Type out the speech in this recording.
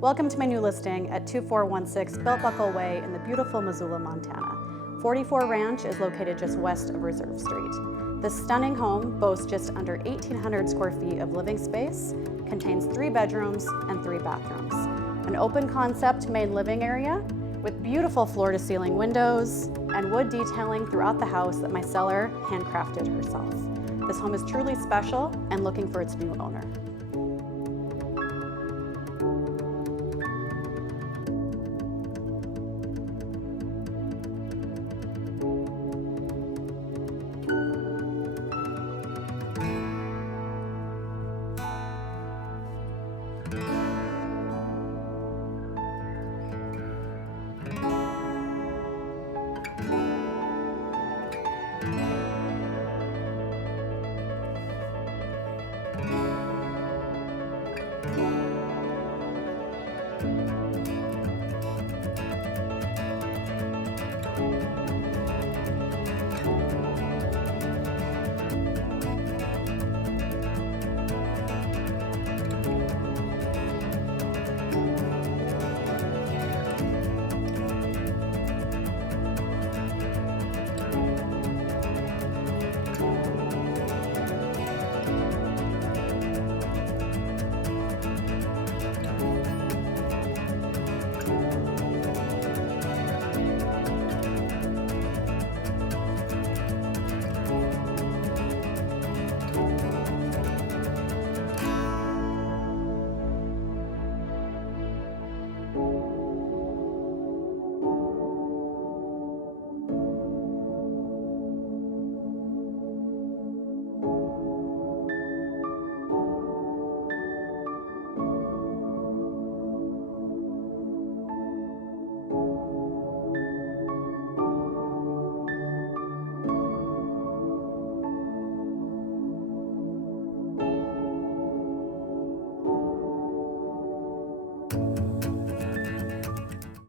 Welcome to my new listing at 2416 Belt Buckle Way in the beautiful Missoula, Montana. 44 Ranch is located just west of Reserve Street. This stunning home boasts just under 1,800 square feet of living space, contains 3 bedrooms and 3 bathrooms. An open concept main living area with beautiful floor-to-ceiling windows and wood detailing throughout the house that my seller handcrafted herself. This home is truly special and looking for its new owner.